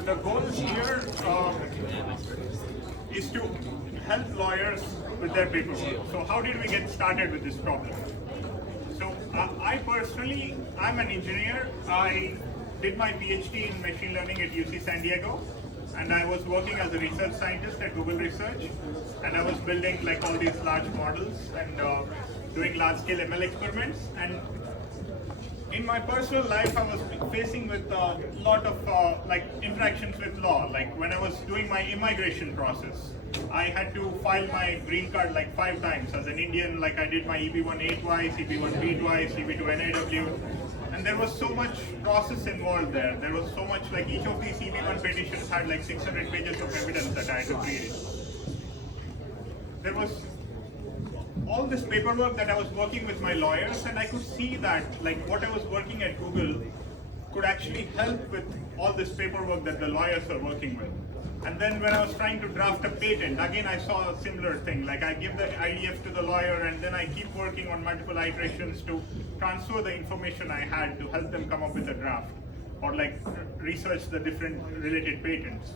So the goal here is to help lawyers with their paperwork. So how did we get started with this problem? So I personally, I'm an engineer. I did my PhD in machine learning at UC San Diego, and I was working as a research scientist at Google Research, and I was building like all these large models and doing large-scale ML experiments. And in my personal life, I was facing with a lot of like interactions with law. Like when I was doing my immigration process, I had to file my green card like 5 times as an Indian. Like I did my EB-1A twice, EB-1B twice, EB-2 NAW, and there was so much process involved there. There was so much, like each of these EB-1 petitions had like 600 pages of evidence that I had to create. There was all this paperwork that I was working with my lawyers, and I could see that like what I was working at Google could actually help with all this paperwork that the lawyers are working with. And then when I was trying to draft a patent, again I saw a similar thing. Like I give the IDF to the lawyer, and then I keep working on multiple iterations to transfer the information I had to help them come up with a draft, or like research the different related patents.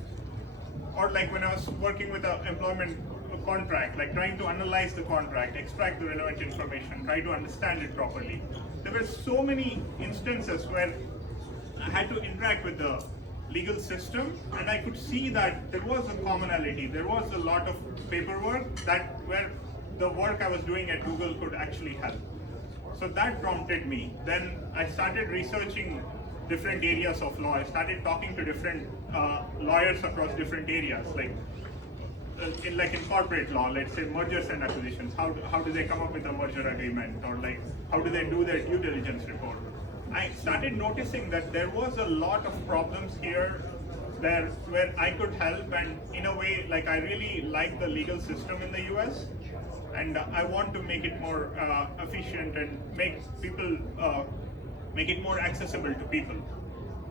Or like when I was working with an employment contract, like trying to analyze the contract, extract the relevant information, try to understand it properly. There were so many instances where I had to interact with the legal system, and I could see that there was a commonality. There was a lot of paperwork that where the work I was doing at Google could actually help. So that prompted me. Then I started researching different areas of law. I started talking to different lawyers across different areas, like in corporate law, let's say mergers and acquisitions. How do they come up with a merger agreement, or like how do they do their due diligence report? I started noticing that there was a lot of problems here there where I could help, and in a way, like I really like the legal system in the US, and I want to make it more efficient and make it more accessible to people.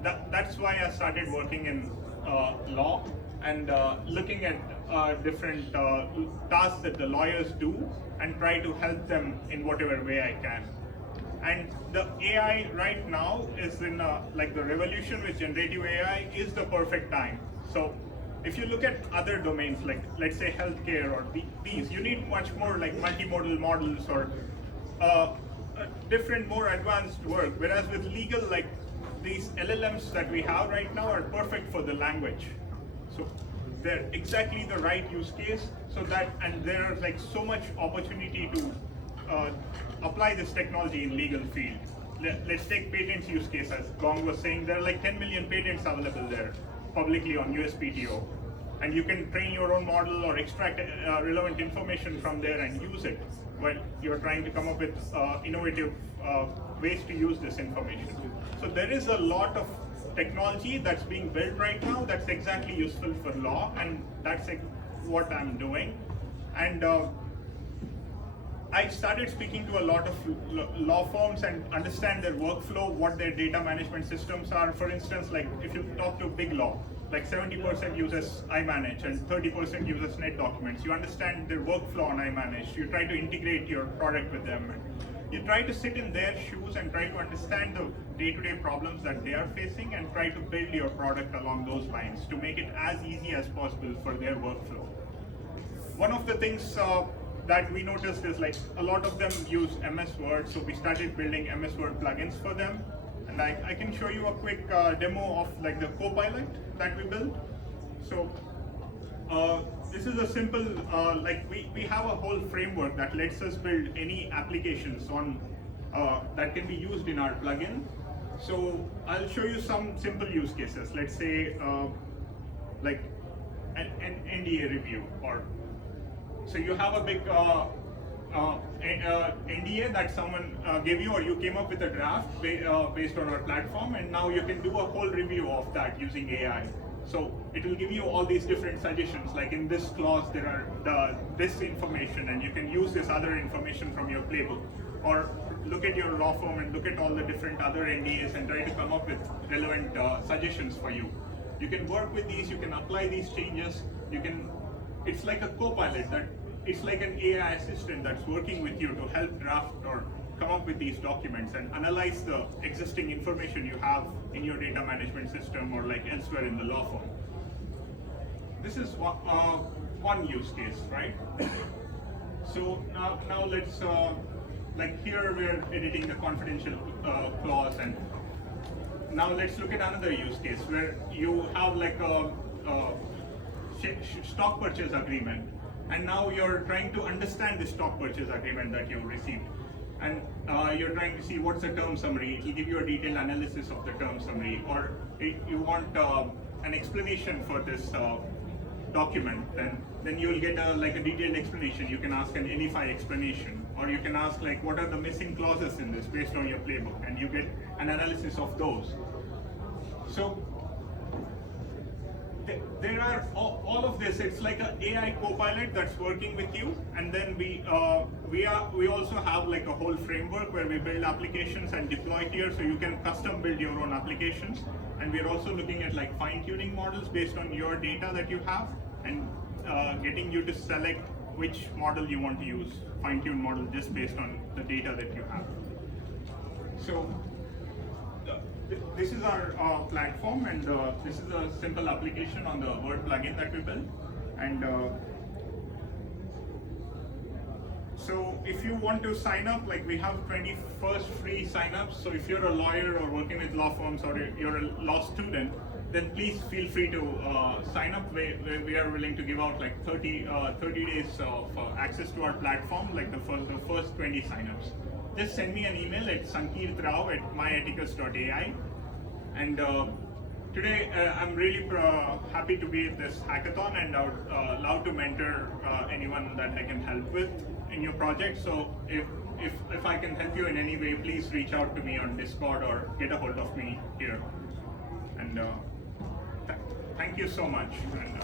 That's why I started working in law and looking at different tasks that the lawyers do and try to help them in whatever way I can. And the AI right now is in like the revolution with generative AI is the perfect time. So if you look at other domains, like let's say healthcare or these, you need much more like multimodal models or different, more advanced work. Whereas with legal, like these LLMs that we have right now are perfect for the language. So they're exactly the right use case. So that, and there's like so much opportunity to apply this technology in legal field. Let's take patents use case. As Gong was saying, there are like 10 million patents available there publicly on USPTO, and you can train your own model or extract relevant information from there and use it when you're trying to come up with innovative ways to use this information. So there is a lot of technology that's being built right now that's exactly useful for law, and that's what I'm doing. And I started speaking to a lot of law firms and understand their workflow, what their data management systems are. For instance, like if you talk to big law, like 70% uses iManage and 30% uses NetDocuments. You understand their workflow on iManage. You try to integrate your product with them. You try to sit in their shoes and try to understand the day-to-day problems that they are facing and try to build your product along those lines to make it as easy as possible for their workflow. One of the things that we noticed is like a lot of them use MS Word, so we started building MS Word plugins for them. And I can show you a quick demo of like the Copilot that we built. So this is a simple, like we have a whole framework that lets us build any applications on that can be used in our plugin. So I'll show you some simple use cases. Let's say like an NDA review, or so you have a big NDA that someone gave you, or you came up with a draft based on our platform, and now you can do a whole review of that using AI. So it will give you all these different suggestions, like in this clause there are this information, and you can use this other information from your playbook. Or look at your law firm and look at all the different other NDAs and try to come up with relevant suggestions for you. You can work with these, you can apply these changes, it's like a co-pilot, that it's like an AI assistant that's working with you to help draft or come up with these documents and analyze the existing information you have in your data management system or like elsewhere in the law firm. This is one use case, right? So now let's, like here we're editing the confidential clause, and now let's look at another use case where you have like a stock purchase agreement, and now you're trying to understand the stock purchase agreement that you received, and you're trying to see what's the term summary. It will give you a detailed analysis of the term summary, or you want an explanation for this document, then you will get like a detailed explanation. You can ask an NFI explanation, or you can ask like what are the missing clauses in this based on your playbook, and you get an analysis of those. So there are all of this. It's like an AI co-pilot that's working with you, and then we also have like a whole framework where we build applications and deploy here, so you can custom build your own applications. And we're also looking at like fine-tuning models based on your data that you have, and getting you to select which model you want to use, fine-tune model just based on the data that you have. So this is our platform, and this is a simple application on the Word plugin that we built. And so if you want to sign up, like we have 21st free signups. So if you're a lawyer or working with law firms, or you're a law student, then please feel free to sign up. We are willing to give out like 30 days of access to our platform, like the first 20 signups. Just send me an email at sankirtrao@myatticus.ai. And today I'm really happy to be at this hackathon, and I would love to mentor anyone that I can help with in your project. So if I can help you in any way, please reach out to me on Discord or get a hold of me here. And thank you so much. And,